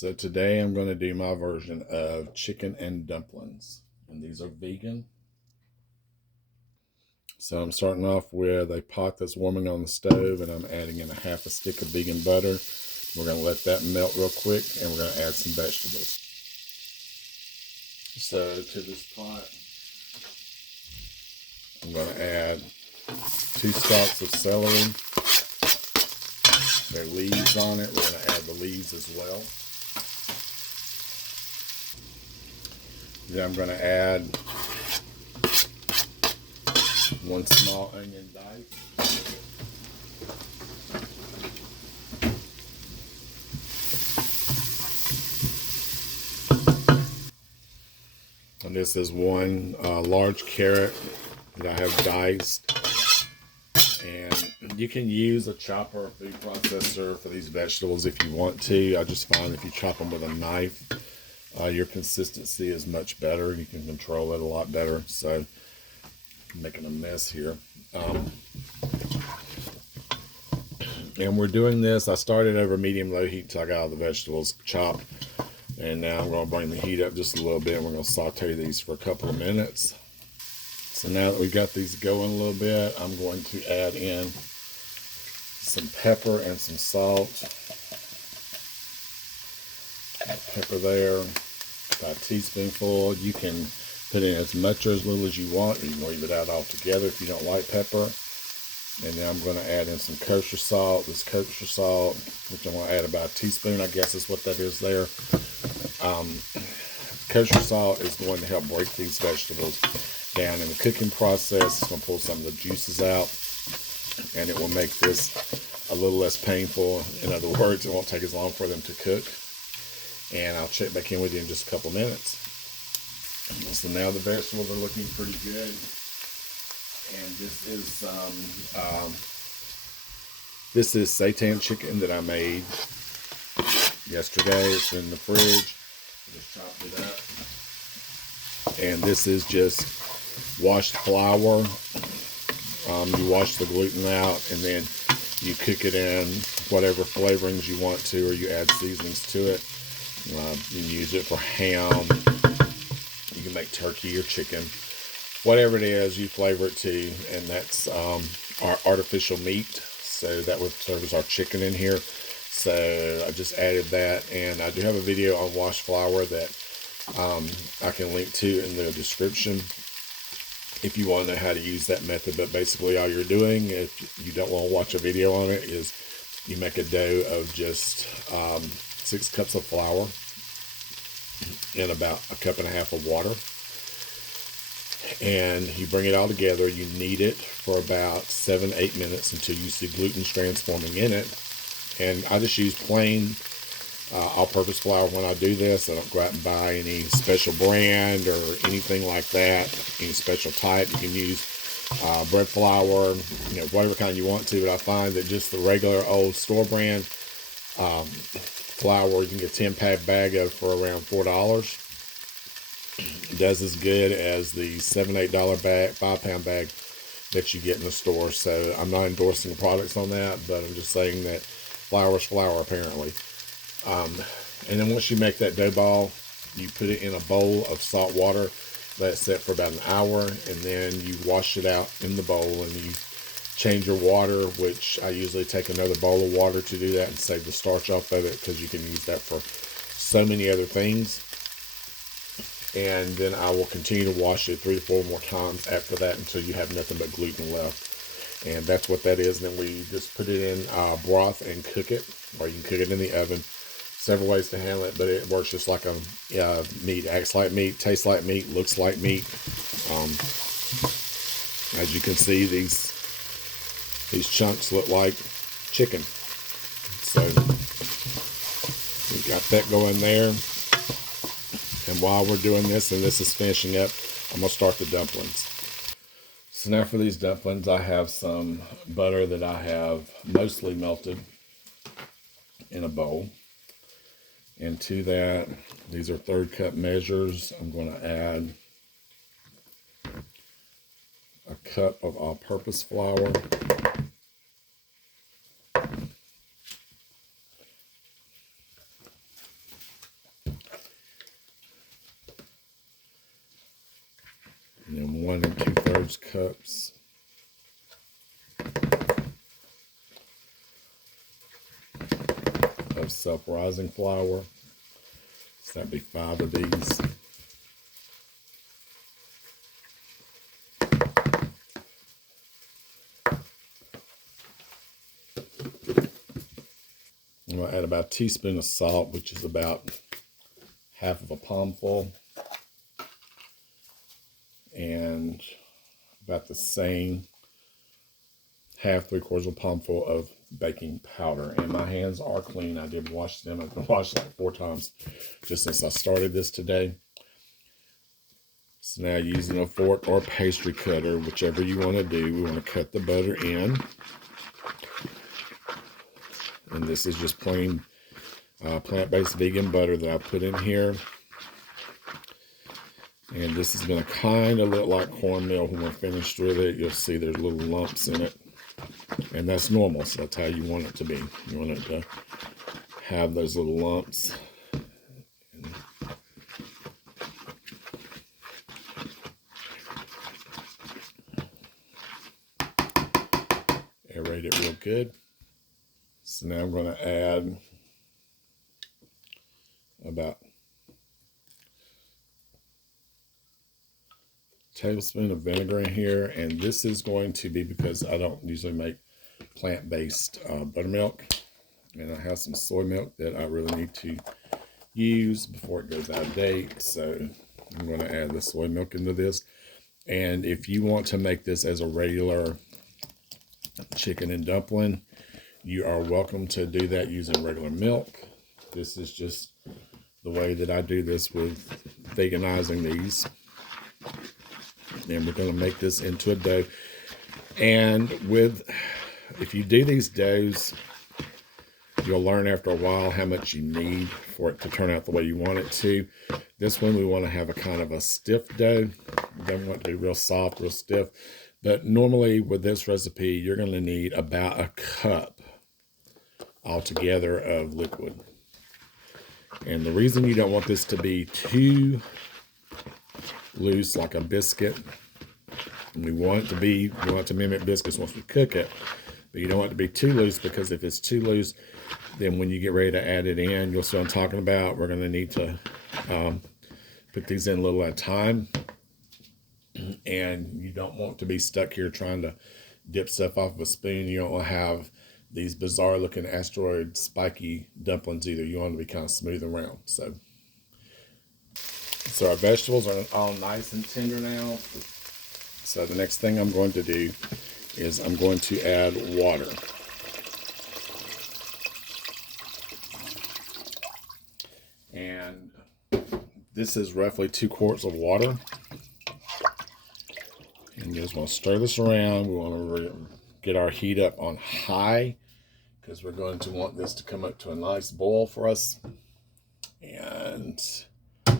So today I'm going to do my version of chicken and dumplings, and these are vegan. So I'm starting off with a pot that's warming on the stove, and I'm adding in a half a stick of vegan butter. We're going to let that melt real quick, and we're going to add some vegetables. So to this pot, I'm going to add 2 stalks of celery. There are leaves on it. We're going to add the leaves as well. Then I'm going to add 1 small onion diced. And this is 1 large carrot that I have diced. And you can use a chopper or food processor for these vegetables if you want to. I just find if you chop them with a knife, your consistency is much better. You can control it a lot better. So I'm making a mess here. And we're doing this. I started over medium-low heat until I got all the vegetables chopped. And now I'm going to bring the heat up just a little bit. And we're going to saute these for a couple of minutes. So now that we've got these going a little bit, I'm going to add in some pepper and some salt. Pepper there, about a teaspoonful. You can put in as much or as little as you want, or you can leave it out altogether if you don't like pepper. And then I'm going to add in some kosher salt. This kosher salt, which I'm going to add about a teaspoon, I guess is what that is there. Kosher salt is going to help break these vegetables down in the cooking process. It's going to pull some of the juices out, and it will make this a little less painful. In other words, it won't take as long for them to cook. And I'll check back in with you in just a couple minutes. So now the vegetables are looking pretty good. And this is seitan chicken that I made yesterday. It's in the fridge. I just chopped it up. And this is just washed flour. You wash the gluten out, and then you cook it in whatever flavorings you want to, or you add seasonings to it. You can use it for ham. You can make turkey or chicken. Whatever it is, you flavor it to, and that's our artificial meat. So that would serve as our chicken in here. So I just added that, and I do have a video on washed flour that I can link to in the description if you want to know how to use that method. But basically all you're doing, if you don't want to watch a video on it, is you make a dough of just 6 cups of flour and about 1.5 cups of water. And you bring it all together. You knead it for about 7-8 minutes until you see gluten strands forming in it. And I just use plain all-purpose flour when I do this. I don't go out and buy any special brand or anything like that, any special type. You can use bread flour, whatever kind you want to. But I find that just the regular old store brand flour, you can get a 10-pack bag of for around $4. It does as good as the $7-8 bag, 5-pound bag that you get in the store. So I'm not endorsing the products on that, but I'm just saying that flour is flour apparently. And then once you make that dough ball, you put it in a bowl of salt water, let it set for about an hour, and then you wash it out in the bowl, and you change your water, which I usually take another bowl of water to do that and save the starch off of it, because you can use that for so many other things. And then I will continue to wash it 3 to 4 more times after that until you have nothing but gluten left. And that's what that is. And then we just put it in broth and cook it, or you can cook it in the oven. Several ways to handle it, but it works just like a meat. Acts like meat, tastes like meat, looks like meat. As you can see, these chunks look like chicken. So we've got that going there. And while we're doing this, and this is finishing up, I'm going to start the dumplings. So now for these dumplings, I have some butter that I have mostly melted in a bowl. And to that, these are 1/3 cup measures. I'm going to add a cup of all-purpose flour. 1 2/3 cups of self-rising flour. So that'd be 5 of these. I'm going to add about a teaspoon of salt, which is about half of a palmful, and about the same, half, 3/4 of a palmful of baking powder. And my hands are clean. I did wash them. I've been washed like 4 times just since I started this today. So now, using a fork or pastry cutter, whichever you want to do, we want to cut the butter in. And this is just plain plant-based vegan butter that I put in here. And this is going to kind of look like cornmeal when we're finished with it. You'll see there's little lumps in it. And that's normal, so that's how you want it to be. You want it to have those little lumps. Aerate it real good. So now I'm going to add about a tablespoon of vinegar in here. And this is going to be because I don't usually make plant-based buttermilk. And I have some soy milk that I really need to use before it goes out of date. So I'm going to add the soy milk into this. And if you want to make this as a regular chicken and dumpling, you are welcome to do that using regular milk. This is just the way that I do this with veganizing these. And we're going to make this into a dough. And if you do these doughs, you'll learn after a while how much you need for it to turn out the way you want it to. This one, we want to have a kind of a stiff dough. We don't want it to be real soft, real stiff. But normally with this recipe, you're going to need about a cup altogether of liquid. And the reason you don't want this to be too loose like a biscuit, and we want it to mimic biscuits once we cook it, but you don't want it to be too loose, because if it's too loose, then when you get ready to add it in, you'll see what I'm talking about. We're going to need to put these in a little at a time. And you don't want to be stuck here trying to dip stuff off of a spoon. You don't want to have these bizarre looking asteroid spiky dumplings either. You want to be kind of smooth and round. So our vegetables are all nice and tender now. So the next thing I'm going to do is I'm going to add water. And this is roughly 2 quarts of water. And you just want to stir this around. We want to get our heat up on high, because we're going to want this to come up to a nice boil for us. And I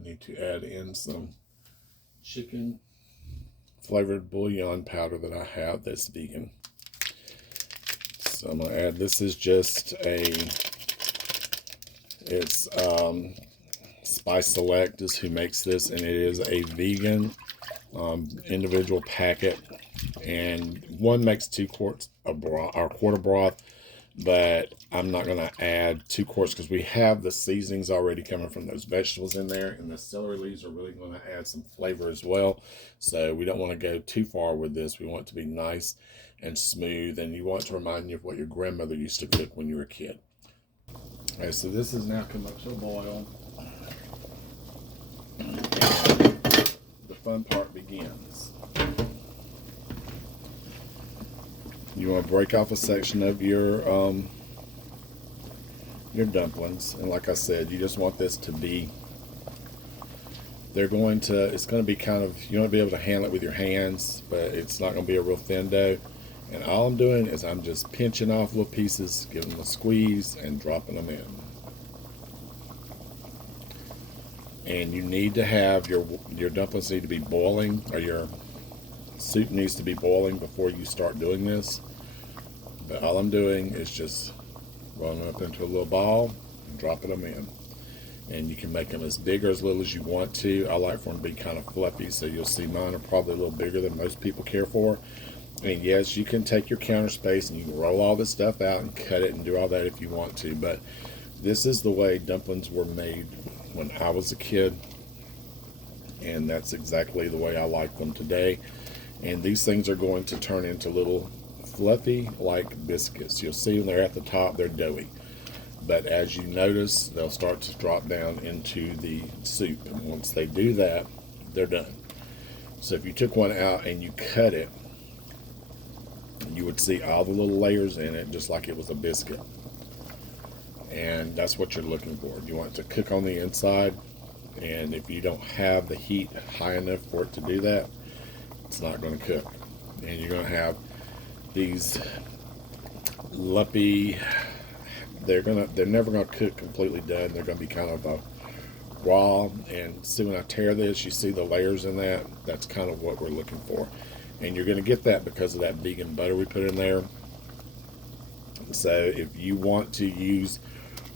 need to add in some chicken flavored bouillon powder that I have that's vegan. So I'm going to add, this is just it's Spice Select is who makes this, and it is a vegan individual packet, and one makes 2 quarts of broth, or quart of broth, but I'm not going to add 2 quarts because we have the seasonings already coming from those vegetables in there, and the celery leaves are really going to add some flavor as well. So we don't want to go too far with this. We want it to be nice and smooth, and you want it to remind you of what your grandmother used to cook when you were a kid. Okay, so this has now come up to a boil. The fun part begins. You want to break off a section of your dumplings, and like I said, you just want this to be, it's going to be kind of, you want to be able to handle it with your hands, but it's not going to be a real thin dough. And all I'm doing is I'm just pinching off little pieces, giving them a squeeze, and dropping them in. And you need to have your dumplings need to be boiling, or your soup needs to be boiling before you start doing this. But all I'm doing is just rolling them up into a little ball and dropping them in. And you can make them as big or as little as you want to. I like for them to be kind of fluffy, so you'll see mine are probably a little bigger than most people care for. And yes, you can take your counter space and you can roll all this stuff out and cut it and do all that if you want to, but this is the way dumplings were made when I was a kid, and that's exactly the way I like them today. And these things are going to turn into little fluffy like biscuits. You'll see when they're at the top, they're doughy. But as you notice, they'll start to drop down into the soup. And once they do that, they're done. So if you took one out and you cut it, you would see all the little layers in it, just like it was a biscuit. And that's what you're looking for. You want it to cook on the inside. And if you don't have the heat high enough for it to do that, it's not going to cook. And you're going to have these lumpy, they're never going to cook completely done. They're going to be kind of raw. And see, when I tear this, you see the layers in that. That's kind of what we're looking for. And you're going to get that because of that vegan butter we put in there. So if you want to use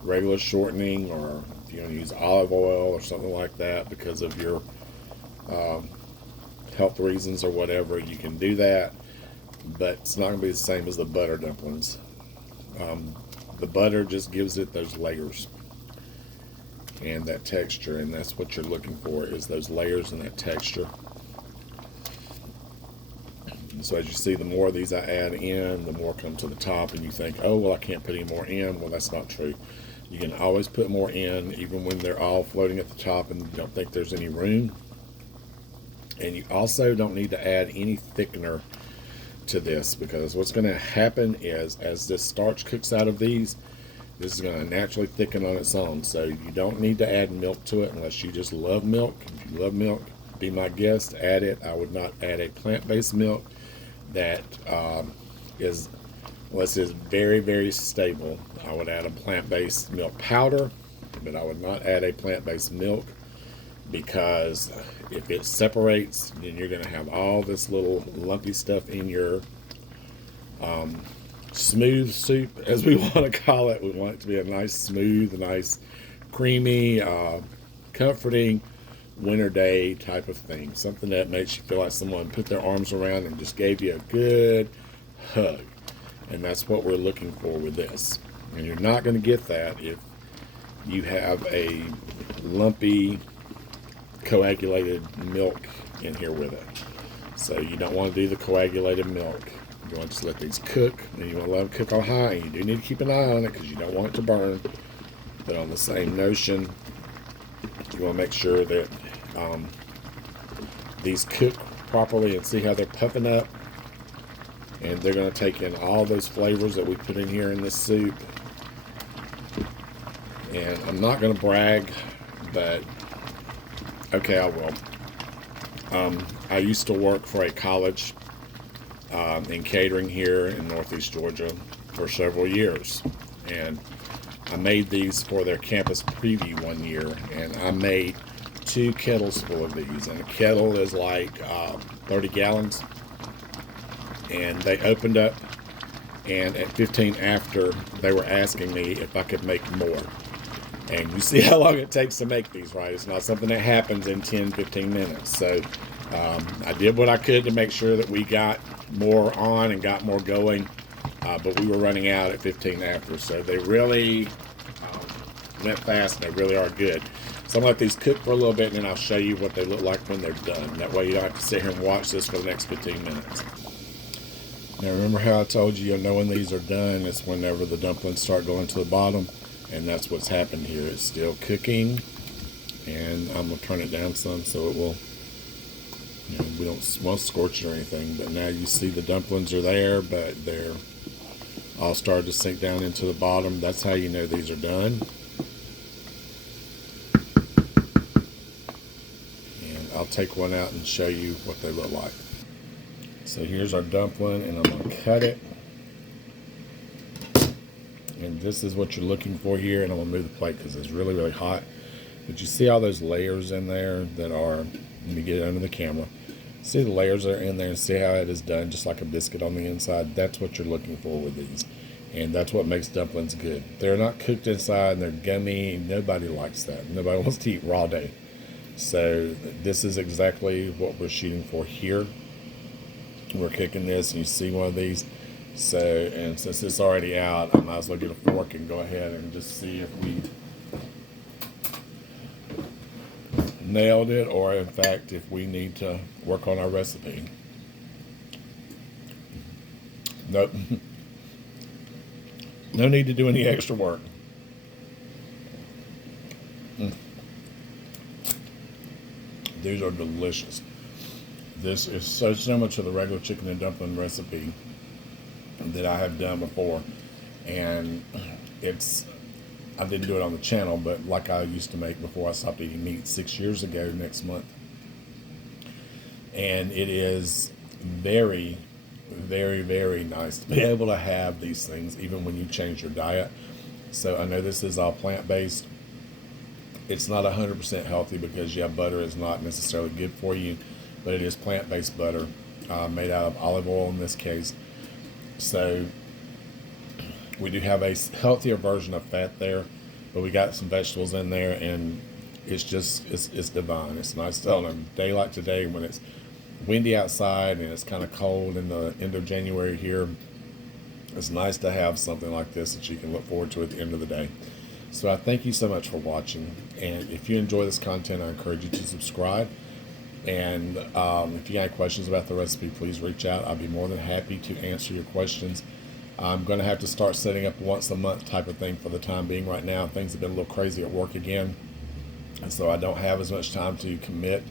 regular shortening, or if you want to use olive oil or something like that because of your health reasons or whatever, you can do that. But it's not going to be the same as the butter dumplings. The butter just gives it those layers and that texture, and that's what you're looking for, is those layers and that texture. So as you see, the more of these I add in, the more come to the top, and you think, oh, well, I can't put any more in. Well, that's not true. You can always put more in, even when they're all floating at the top and you don't think there's any room. And you also don't need to add any thickener to this, because what's going to happen is, as this starch cooks out of these, this is going to naturally thicken on its own. So you don't need to add milk to it unless you just love milk. If you love milk, be my guest, add it. I would not add a plant-based milk that is, unless it's very, very stable. I would add a plant-based milk powder, but I would not add a plant-based milk, because if it separates, then you're going to have all this little lumpy stuff in your smooth soup, as we want to call it. We want it to be a nice, smooth, nice, creamy, comforting winter day type of thing. Something that makes you feel like someone put their arms around and just gave you a good hug. And that's what we're looking for with this. And you're not going to get that if you have a lumpy, coagulated milk in here with it. So you don't want to do the coagulated milk. You want to just let these cook, and you want to let them cook on high. And you do need to keep an eye on it because you don't want it to burn. But on the same notion, you want to make sure that these cook properly, and see how they're puffing up. And they're going to take in all those flavors that we put in here in this soup. And I'm not going to brag, but okay, I will. I used to work for a college in catering here in Northeast Georgia for several years. And I made these for their campus preview one year. And I made 2 kettles full of these. And a kettle is like 30 gallons. And they opened up, and at 15 after, they were asking me if I could make more. And you see how long it takes to make these, right? It's not something that happens in 10, 15 minutes. So I did what I could to make sure that we got more on and got more going, but we were running out at 15 after. So they really went fast, and they really are good. So I'm going to let these cook for a little bit, and then I'll show you what they look like when they're done. That way you don't have to sit here and watch this for the next 15 minutes. Now remember how I told you, you'll know when these are done. It's whenever the dumplings start going to the bottom, and that's what's happened here. It's still cooking, and I'm going to turn it down some so it will, we don't want to scorch it or anything. But now you see the dumplings are there, but they're all started to sink down into the bottom. That's how you know these are done. And I'll take one out and show you what they look like. So here's our dumpling, and I'm going to cut it. And this is what you're looking for here. And I'm going to move the plate because it's really, really hot. But you see all those layers in there that are, let me get it under the camera. See the layers that are in there, and see how it is done, just like a biscuit on the inside. That's what you're looking for with these. And that's what makes dumplings good. They're not cooked inside and they're gummy. Nobody likes that. Nobody wants to eat raw day. So this is exactly what we're shooting for here. We're cooking this and you see one of these. So, and since it's already out, I might as well get a fork and go ahead and just see if we nailed it, or in fact, if we need to work on our recipe. Nope. No need to do any extra work. These are delicious. This is so similar to the regular chicken and dumpling recipe that I have done before. And I didn't do it on the channel, but like I used to make before I stopped eating meat 6 years ago next month. And it is very, very, very nice to be able to have these things even when you change your diet. So I know this is all plant-based. It's not 100% healthy because, yeah, butter is not necessarily good for you, but it is plant-based butter made out of olive oil in this case. So we do have a healthier version of fat there, but we got some vegetables in there, and it's just, it's divine. It's nice on a day like today when it's windy outside and it's kind of cold in the end of January here. It's nice to have something like this that you can look forward to at the end of the day. So I thank you so much for watching, and if you enjoy this content, I encourage you to subscribe. And if you got any questions about the recipe, please reach out. I'll be more than happy to answer your questions. I'm going to have to start setting up once a month type of thing for the time being. Right now, things have been a little crazy at work again, and so I don't have as much time to commit.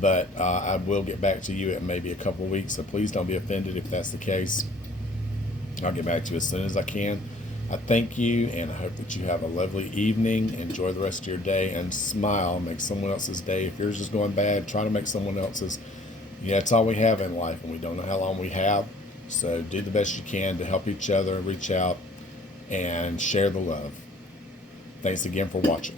But I will get back to you in maybe a couple of weeks, so please don't be offended if that's the case. I'll get back to you as soon as I can. I thank you, and I hope that you have a lovely evening. Enjoy the rest of your day, and smile. Make someone else's day. If yours is going bad, try to make someone else's. Yeah, it's all we have in life, and we don't know how long we have. So do the best you can to help each other, reach out, and share the love. Thanks again for watching.